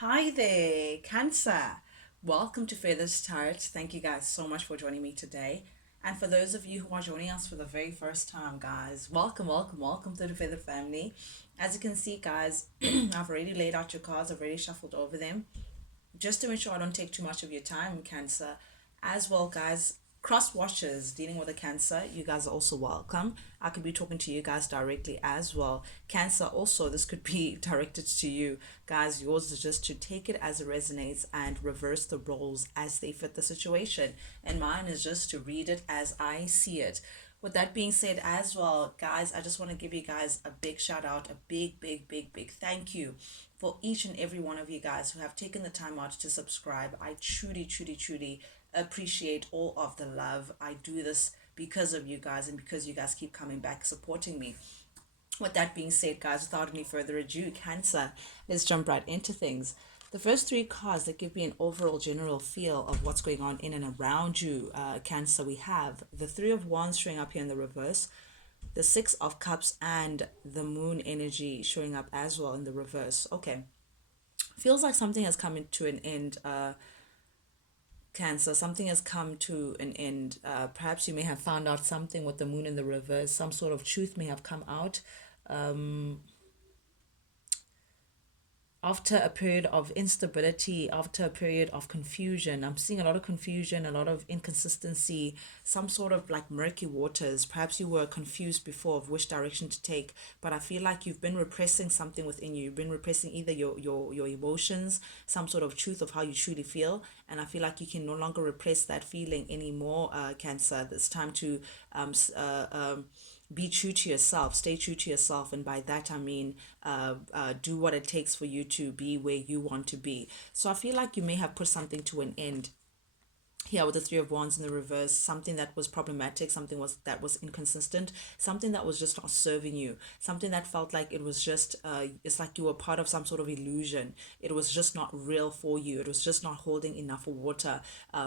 Hi there, Cancer. Welcome to Feathers Tarot. Thank you guys so much for joining me today. And for those of you who are joining us for the very first time, guys, welcome to the Feather family. As you can see, guys, I've already laid out your cards, I've already shuffled over them just to ensure I don't take too much of your time, Cancer. As well, guys, cross watchers dealing with a Cancer, you guys are also welcome. I could be talking to you guys directly as well. Cancer, also, this could be directed to you. Guys, yours is just to take it as it resonates and reverse the roles as they fit the situation. And mine is just to read it as I see it. With that being said, as well, guys, I just want to give you guys a big shout out, a big thank you for each and every one of you guys who have taken the time out to subscribe. I truly appreciate all of the love. I do this because of you guys and because you guys keep coming back supporting me. With that being said, guys, without any further ado, Cancer, let's jump right into things. The first three cards that give me an overall general feel of what's going on in and around you, Cancer, we have the Three of Wands showing up here in the reverse, the Six of Cups, and the Moon energy showing up as well in the reverse. Okay, feels like something has come to an end, Cancer. Something has come to an end. Perhaps you may have found out something with the Moon in the reverse. Some sort of truth may have come out. After a period of instability, after a period of confusion, I'm seeing a lot of confusion, a lot of inconsistency, some sort of like murky waters. Perhaps you were confused before of which direction to take, but I feel like you've been repressing something within you. You've been repressing either your emotions, some sort of truth of how you truly feel, and I feel like you can no longer repress that feeling anymore, Cancer. It's time to be true to yourself, stay true to yourself, and by that I mean do what it takes for you to be where you want to be. So I feel like you may have put something to an end here with the Three of Wands in the reverse. Something that was problematic, something was that was inconsistent, something that was just not serving you, something that felt like it was just it's like you were part of some sort of illusion. It was just not real for you. It was just not holding enough water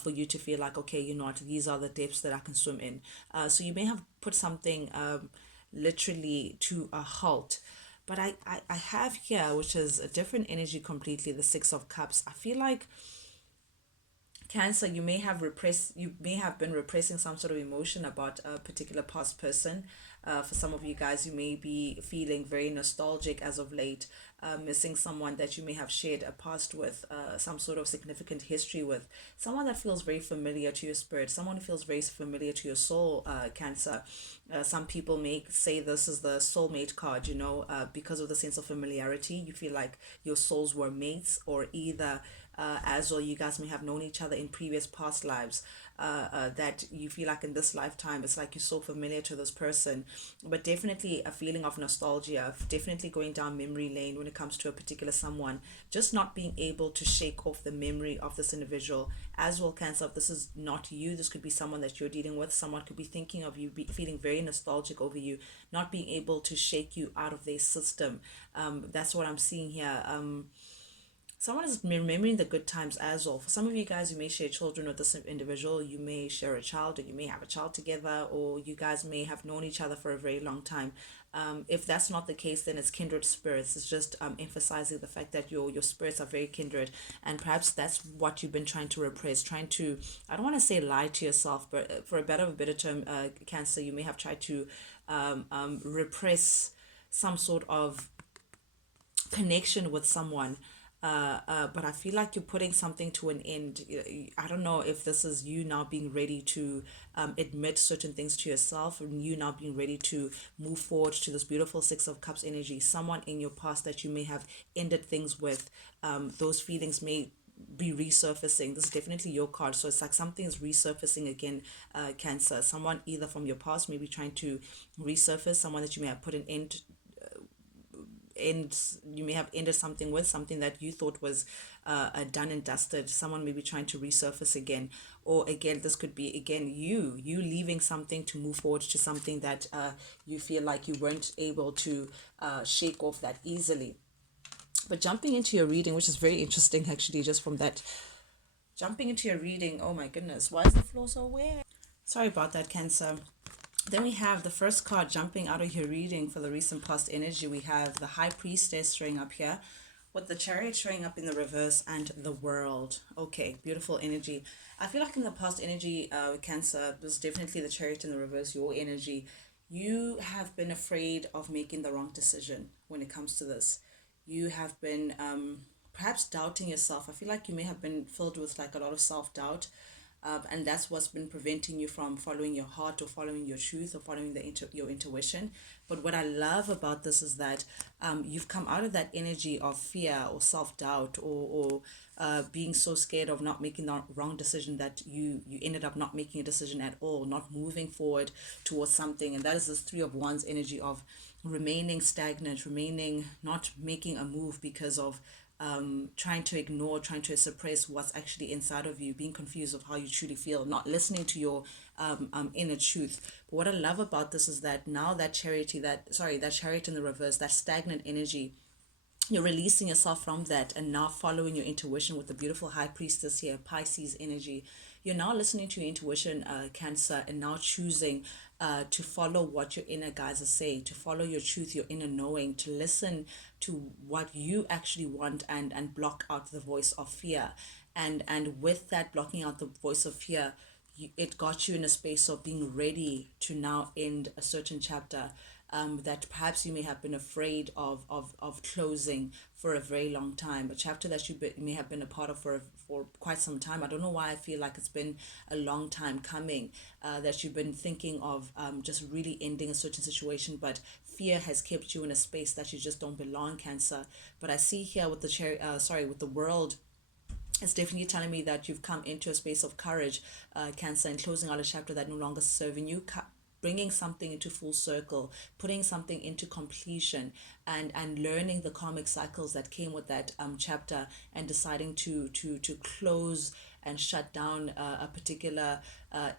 for you to feel like, okay, you know what, these are the depths that I can swim in. So you may have put something literally to a halt. But I have here, which is a different energy completely, the Six of Cups. I feel like, Cancer, you may have been repressing some sort of emotion about a particular past person. For some of you guys, you may be feeling very nostalgic as of late, missing someone that you may have shared a past with, some sort of significant history with, someone that feels very familiar to your spirit, someone who feels very familiar to your soul, Cancer. Some people may say this is the soulmate card, because of the sense of familiarity. You feel like your souls were mates, or either as well, you guys may have known each other in previous past lives, that you feel like in this lifetime it's like you're so familiar to this person. But definitely a feeling of nostalgia, definitely going down memory lane when it comes to a particular someone, just not being able to shake off the memory of this individual. As well, Cancer, if this is not you, this could be someone that you're dealing with. Someone could be thinking of you, feeling very nostalgic over you, not being able to shake you out of their system. That's what I'm seeing here. Someone is remembering the good times as well. For some of you guys, you may share children with this individual. You may share a child, or you may have a child together, or you guys may have known each other for a very long time. If that's not the case, then it's kindred spirits. It's just emphasizing the fact that your spirits are very kindred, and perhaps that's what you've been trying to repress, trying to, I don't want to say lie to yourself, but for a better term, Cancer, you may have tried to repress some sort of connection with someone. But I feel like you're putting something to an end. I don't know if this is you now being ready to admit certain things to yourself, and you now being ready to move forward to this beautiful Six of Cups energy. Someone in your past that you may have ended things with, those feelings may be resurfacing. This is definitely your card, so it's like something is resurfacing again, Cancer. Someone either from your past may be trying to resurface, someone that you may have put an end, you may have ended something with, something that you thought was done and dusted. Someone may be trying to resurface again, or again, this could be again you leaving something to move forward to something that you feel like you weren't able to shake off that easily. But jumping into your reading, which is very interesting actually, just from that, jumping into your reading, oh my goodness, why is the floor so weird? Sorry about that, Cancer. Then we have the first card jumping out of your reading for the recent past energy. We have the High Priestess showing up here. With the Chariot showing up in the reverse and the World. Okay, beautiful energy. I feel like in the past energy, Cancer, was definitely the Chariot in the reverse, your energy. You have been afraid of making the wrong decision when it comes to this. You have been perhaps doubting yourself. I feel like you may have been filled with like a lot of self-doubt, and that's what's been preventing you from following your heart or following your truth or following your intuition. But what I love about this is that you've come out of that energy of fear or self-doubt, or being so scared of not making the wrong decision that you ended up not making a decision at all, not moving forward towards something. And that is this Three of Wands energy of remaining stagnant, remaining not making a move because of trying to ignore, trying to suppress what's actually inside of you, being confused of how you truly feel, not listening to your inner truth. But what I love about this is that now that that chariot in the reverse, that stagnant energy, you're releasing yourself from that and now following your intuition with the beautiful high priestess here, Pisces energy. You're now listening to your intuition, Cancer, and now choosing to follow what your inner guides are saying, to follow your truth, your inner knowing, to listen to what you actually want, and block out the voice of fear. And with that blocking out the voice of fear, it got you in a space of being ready to now end a certain chapter that perhaps you may have been afraid of closing for a very long time, a chapter that may have been a part of for quite some time. I don't know why I feel like it's been a long time coming, that you've been thinking of just really ending a certain situation, but fear has kept you in a space that you just don't belong, Cancer. But I see here with with the World, it's definitely telling me that you've come into a space of courage, Cancer, and closing out a chapter that no longer serving you, bringing something into full circle, putting something into completion, and learning the karmic cycles that came with that chapter, and deciding to close and shut down a particular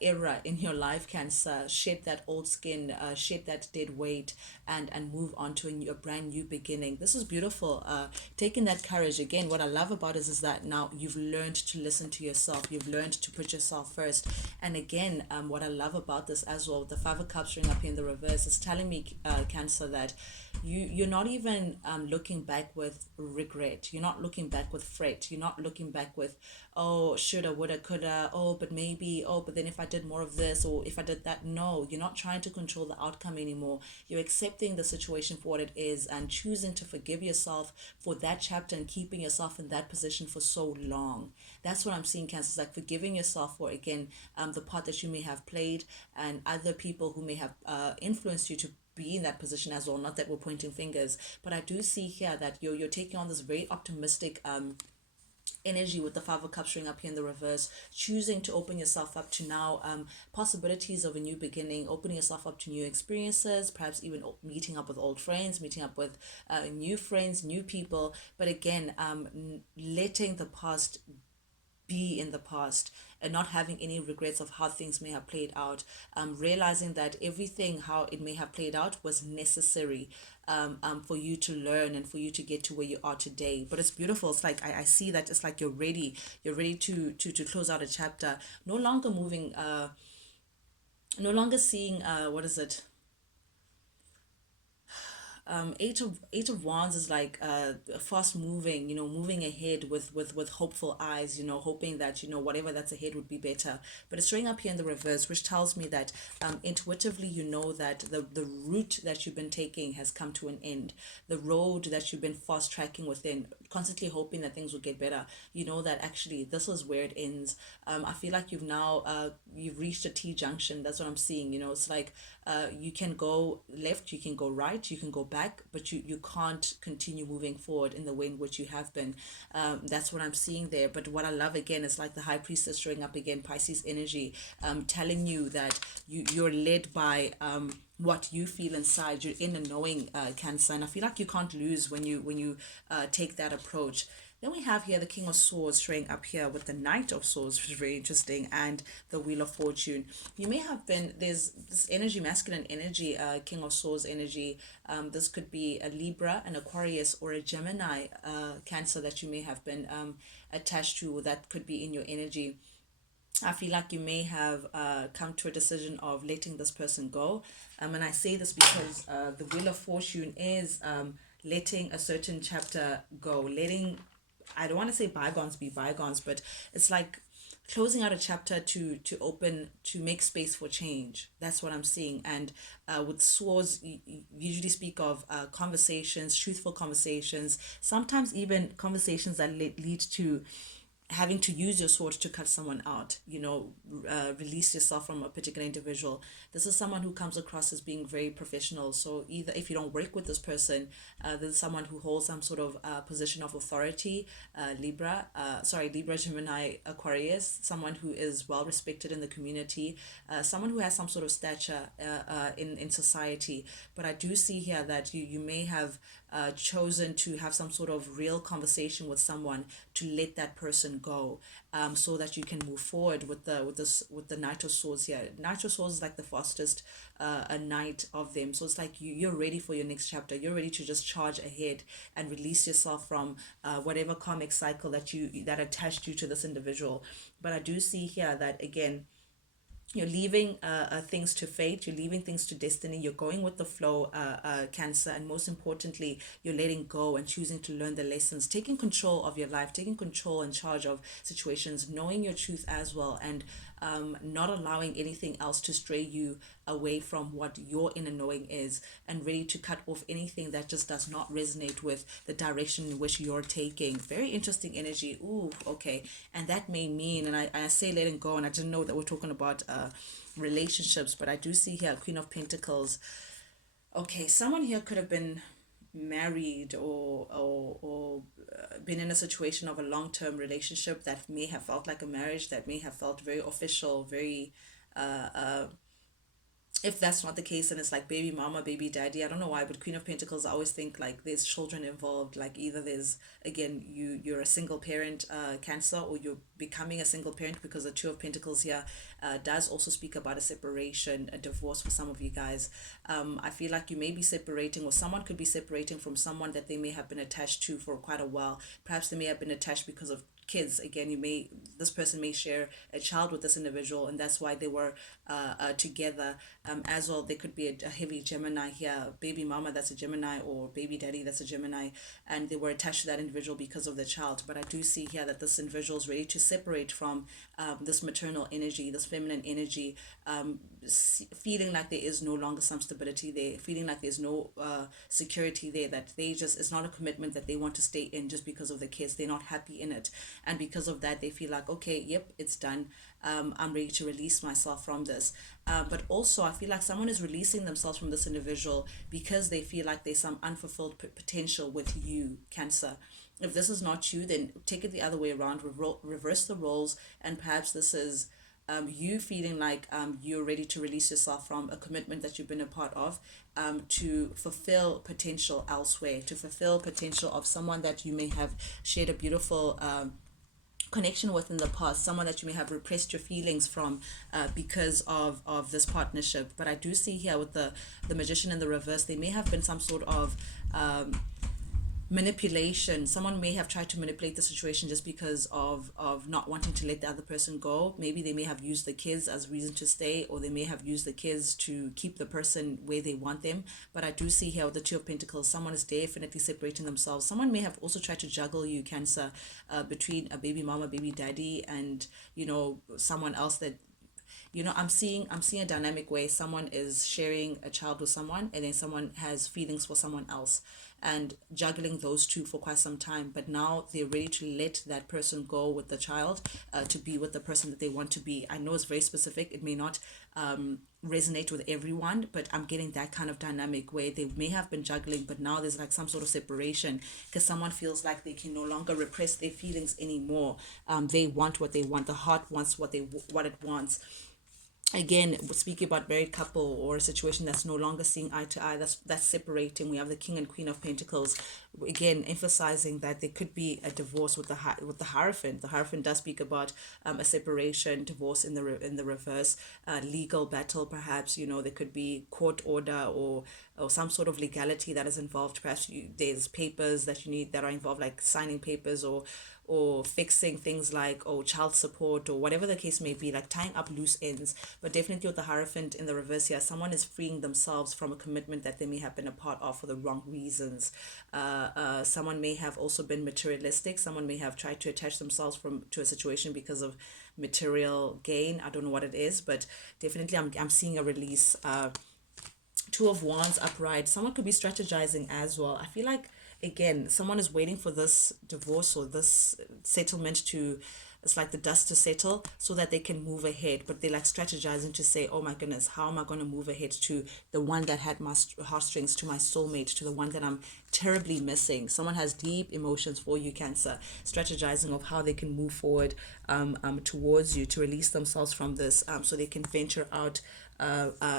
era in your life, Cancer, shed that old skin, shed that dead weight, and move on to a brand new beginning. This is beautiful. Taking that courage again. What I love about it is that now you've learned to listen to yourself. You've learned to put yourself first. And again, what I love about this as well, the Five of Cups showing up here in the reverse, is telling me, Cancer, that you're not even looking back with regret. You're not looking back with fret. You're not looking back with, oh, shoulda, woulda, coulda, oh, but maybe, oh, but then if I did more of this, or if I did that. No, you're not trying to control the outcome anymore. You're accepting the situation for what it is and choosing to forgive yourself for that chapter and keeping yourself in that position for so long. That's what I'm seeing, Cancer. It's like forgiving yourself for, again, the part that you may have played, and other people who may have influenced you to be in that position as well. Not that we're pointing fingers, but I do see here that you're taking on this very optimistic energy with the Five of Cups showing up here in the reverse, choosing to open yourself up to now possibilities of a new beginning, opening yourself up to new experiences, perhaps even meeting up with old friends, meeting up with new friends, new people. But again, letting the past be in the past and not having any regrets of how things may have played out, realizing that everything how it may have played out was necessary for you to learn and for you to get to where you are today. But it's beautiful. It's like I see that it's like you're ready to close out a chapter, no longer moving, no longer seeing what is it, eight of wands is like fast moving, moving ahead with hopeful eyes, hoping that whatever that's ahead would be better. But it's showing up here in the reverse, which tells me that intuitively you know that the route that you've been taking has come to an end. The road that you've been fast tracking within, constantly hoping that things will get better, you know that actually this is where it ends. I feel like you've reached a T junction. That's what I'm seeing. It's like you can go left, you can go right, you can go back, but you can't continue moving forward in the way in which you have been. That's what I'm seeing there. But what I love again is like the High Priestess showing up again, Pisces energy, telling you that you're led by what you feel inside, your inner knowing, Cancer. And I feel like you can't lose when you take that approach. Then we have here the King of Swords showing up here with the Knight of Swords, which is very interesting, and the Wheel of Fortune. You may have been, there's this energy, masculine energy, King of Swords energy. This could be a Libra, an Aquarius, or a Gemini, Cancer that you may have been attached to, or that could be in your energy. I feel like you may have come to a decision of letting this person go. And I say this because the Wheel of Fortune is letting a certain chapter go, letting, I don't want to say bygones be bygones, but it's like closing out a chapter to open, to make space for change. That's what I'm seeing. And with swords, you usually speak of conversations, truthful conversations, sometimes even conversations that lead to having to use your sword to cut someone out, release yourself from a particular individual. This is someone who comes across as being very professional. So either if you don't work with this person, there's someone who holds some sort of position of authority, Libra, Gemini, Aquarius, someone who is well respected in the community, someone who has some sort of stature in society. But I do see here that you may have chosen to have some sort of real conversation with someone to let that person go, so that you can move forward with the Knight of Swords here. Knight of Swords is like the fastest a knight of them. So it's like you're ready for your next chapter. You're ready to just charge ahead and release yourself from whatever karmic cycle that attached you to this individual. But I do see here that again, you're leaving things to fate, you're leaving things to destiny, you're going with the flow, Cancer, and most importantly, you're letting go and choosing to learn the lessons, taking control of your life, taking control and charge of situations, knowing your truth as well, and not allowing anything else to stray you away from what your inner knowing is, and ready to cut off anything that just does not resonate with the direction in which you're taking. Very interesting energy. Ooh, okay. And that may mean, and I say letting go, and I didn't know that we're talking about relationships, but I do see here Queen of Pentacles. Okay, someone here could have been married or been in a situation of a long-term relationship that may have felt like a marriage, that may have felt very official, very if that's not the case, then it's like baby mama, baby daddy. I don't know why, but Queen of Pentacles, I always think like there's children involved. Like either there's, again, you're a single parent, Cancer, or you're becoming a single parent, because the Two of Pentacles here does also speak about a separation, a divorce for some of you guys. I feel like you may be separating, or someone could be separating from someone that they may have been attached to for quite a while. Perhaps they may have been attached because of kids. Again, this person may share a child with this individual, and that's why they were together. As well, there could be a heavy Gemini here, baby mama that's a Gemini, or baby daddy that's a Gemini, and they were attached to that individual because of the child. But I do see here that this individual is ready to separate from this maternal energy, this feminine energy, feeling like there is no longer some stability there, feeling like there's no security there, that it's not a commitment that they want to stay in just because of the kids. They're not happy in it, and because of that they feel like, okay, yep, it's done. I'm ready to release myself from this. But also I feel like someone is releasing themselves from this individual because they feel like there's some unfulfilled potential with you, Cancer. If this is not you, then take it the other way around, reverse the roles, and perhaps this is you feeling like you're ready to release yourself from a commitment that you've been a part of, to fulfill potential elsewhere, to fulfill potential of someone that you may have shared a beautiful connection with in the past, someone that you may have repressed your feelings from because of this partnership. But I do see here with the Magician in the reverse, there may have been some sort of manipulation. Someone may have tried to manipulate the situation just because of not wanting to let the other person go. Maybe they may have used the kids as reason to stay, or they may have used the kids to keep the person where they want them. But I do see here with the Two of Pentacles, someone is definitely separating themselves. Someone may have also tried to juggle you, Cancer, between a baby mama, baby daddy, and someone else that I'm seeing a dynamic where someone is sharing a child with someone, and then someone has feelings for someone else, and juggling those two for quite some time. But now they're ready to let that person go with the child, to be with the person that they want to be. I know it's very specific, it may not resonate with everyone, but I'm getting that kind of dynamic where they may have been juggling, but now there's like some sort of separation, because someone feels like they can no longer repress their feelings anymore. They want what they want, the heart wants what it wants. Again, speaking about married couple or a situation that's no longer seeing eye to eye, that's separating. We have the King and Queen of Pentacles, again emphasizing that there could be a divorce with the Hierophant. The Hierophant does speak about a separation, divorce in the reverse, legal battle. Perhaps there could be court order or some sort of legality that is involved. Perhaps there's papers that you need that are involved, like signing papers, or fixing things like child support, or whatever the case may be, like tying up loose ends. But definitely with the Hierophant in the reverse here, someone is freeing themselves from a commitment that they may have been a part of for the wrong reasons. Someone may have also been materialistic. Someone may have tried to attach themselves from to a situation because of material gain. I don't know what it is, but definitely I'm seeing a release. Two of Wands upright. Someone could be strategizing as well. I feel like, again, someone is waiting for this divorce or this settlement to, it's like the dust to settle so that they can move ahead. But they're like strategizing to say, oh my goodness, how am I going to move ahead to the one that had my heartstrings, to my soulmate, to the one that I'm terribly missing. Someone has deep emotions for you, Cancer, strategizing of how they can move forward towards you to release themselves from this, so they can venture out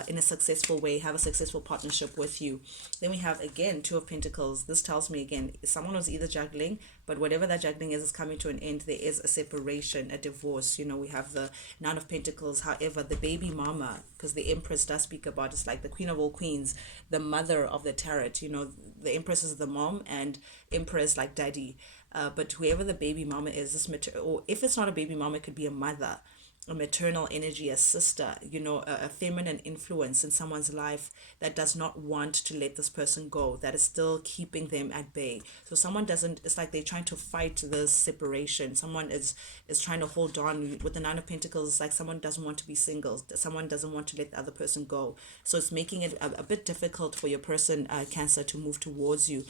in a successful way, have a successful partnership with you. Then we have again Two of Pentacles. This tells me again someone was either juggling, but whatever that juggling is coming to an end. There is a separation, a divorce. You know, we have the Nine of Pentacles. However, the baby mama, because the Empress does speak about, it's like the Queen of all queens, the mother of the tarot. You know, the Empress is the mom and Empress like daddy. But whoever the baby mama is, this or if it's not a baby mama, it could be a mother, a maternal energy, a sister, you know, a feminine influence in someone's life that does not want to let this person go, that is still keeping them at bay. So someone doesn't, it's like they're trying to fight this separation. Someone is trying to hold on. With the Nine of Pentacles, it's like someone doesn't want to be single. Someone doesn't want to let the other person go. So it's making it a bit difficult for your person, Cancer, to move towards you.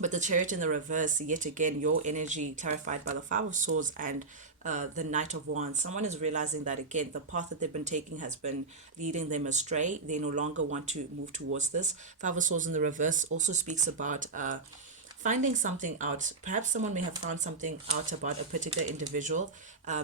But the Chariot in the reverse, yet again, your energy clarified by the Five of Swords and the Knight of Wands. Someone is realizing that, again, the path that they've been taking has been leading them astray. They no longer want to move towards this. Five of Swords in the reverse also speaks about finding something out. Perhaps someone may have found something out about a particular individual,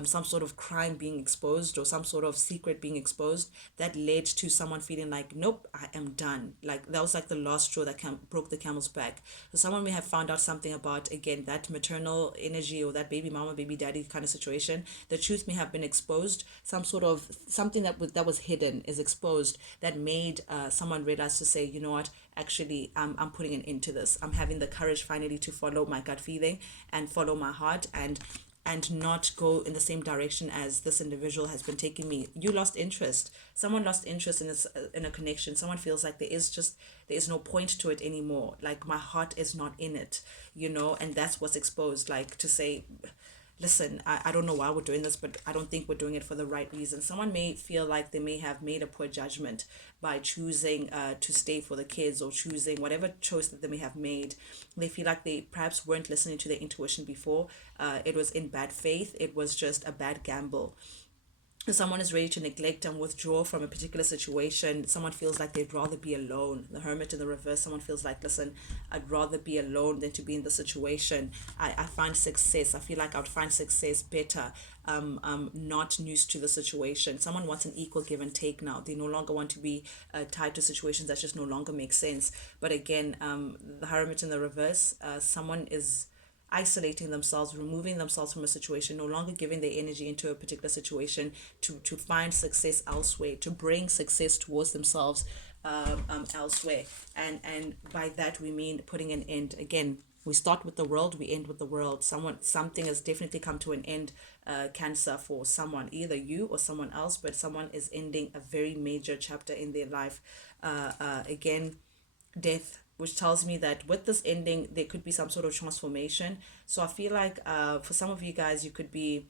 some sort of crime being exposed or some sort of secret being exposed that led to someone feeling like, nope, I am done. Like that was like the last straw that broke the camel's back. So someone may have found out something about, again, that maternal energy or that baby mama, baby daddy kind of situation. The truth may have been exposed. Some sort of something that was hidden is exposed that made someone realize to say, you know what, actually, I'm putting an end to this. I'm having the courage finally to follow my gut feeling and follow my heart and not go in the same direction as this individual has been taking me. You lost interest. Someone lost interest in this, in a connection. Someone feels like there is no point to it anymore. Like my heart is not in it, you know, and that's what's exposed. Like to say, listen, I don't know why we're doing this, but I don't think we're doing it for the right reason. Someone may feel like they may have made a poor judgment by choosing to stay for the kids or choosing whatever choice that they may have made. They feel like they perhaps weren't listening to their intuition before. It was in bad faith. It was just a bad gamble. Someone is ready to neglect and withdraw from a particular situation. Someone feels like they'd rather be alone. The Hermit in the reverse, someone feels like, listen, I'd rather be alone than to be in the situation. I find success. I feel like I would find success better not used to the situation. Someone wants an equal give and take now. They no longer want to be tied to situations that just no longer make sense. But again, the Hermit in the reverse, someone is isolating themselves, removing themselves from a situation, no longer giving their energy into a particular situation to find success elsewhere, to bring success towards themselves elsewhere. And by that we mean putting an end. Again, we start with the world, we end with the world. Something has definitely come to an end, Cancer, for someone, either you or someone else, but someone is ending a very major chapter in their life. Again, death, which tells me that with this ending there could be some sort of transformation. So I feel like for some of you guys, you could be,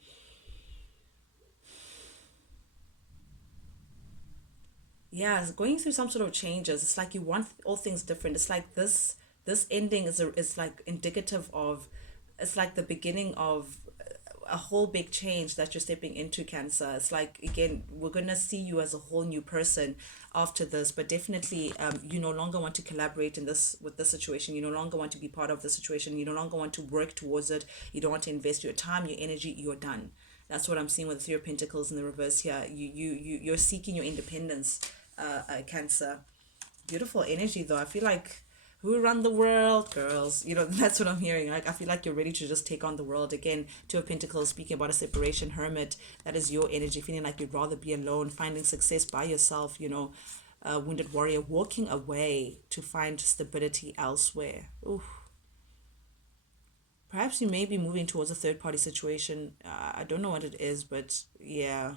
yeah, going through some sort of changes. It's like you want all things different. It's like this ending is like indicative of, it's like the beginning of a whole big change that you're stepping into, Cancer. It's like, again, we're gonna see you as a whole new person after this, but definitely you no longer want to collaborate in this with this situation. You no longer want to be part of the situation. You no longer want to work towards it. You don't want to invest your time, your energy. You're done. That's what I'm seeing with the Three of Pentacles in the reverse here. You're seeking your independence, Cancer. Beautiful energy though. I feel like, who run the world, girls? You know, that's what I'm hearing. Like, I feel like you're ready to just take on the world. Again, Two of Pentacles, speaking about a separation. Hermit, that is your energy, feeling like you'd rather be alone, finding success by yourself, you know. Wounded warrior, walking away to find stability elsewhere. Ooh. Perhaps you may be moving towards a third party situation. I don't know what it is, but yeah.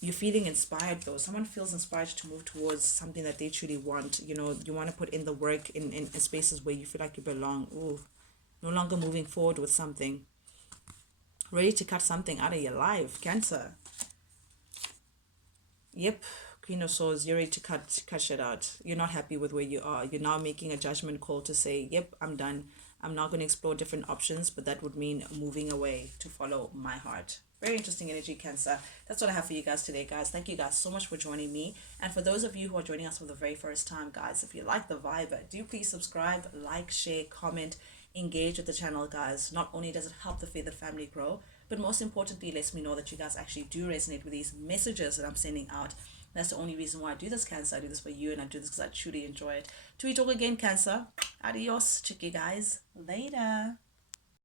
You're feeling inspired though. Someone feels inspired to move towards something that they truly want. You know, you want to put in the work in spaces where you feel like you belong. Ooh, no longer moving forward with something. Ready to cut something out of your life. Cancer. Yep. Queen of Swords, you're ready to cut shit out. You're not happy with where you are. You're now making a judgment call to say, yep, I'm done. I'm not going to explore different options, but that would mean moving away to follow my heart. Very interesting energy, Cancer. That's what I have for you guys today, guys. Thank you guys so much for joining me. And for those of you who are joining us for the very first time, guys, if you like the vibe, do please subscribe, like, share, comment, engage with the channel, guys. Not only does it help the Feather family grow, but most importantly, lets me know that you guys actually do resonate with these messages that I'm sending out. That's the only reason why I do this, Cancer. I do this for you, and I do this because I truly enjoy it. Till we talk again, Cancer. Adios. Check you guys later.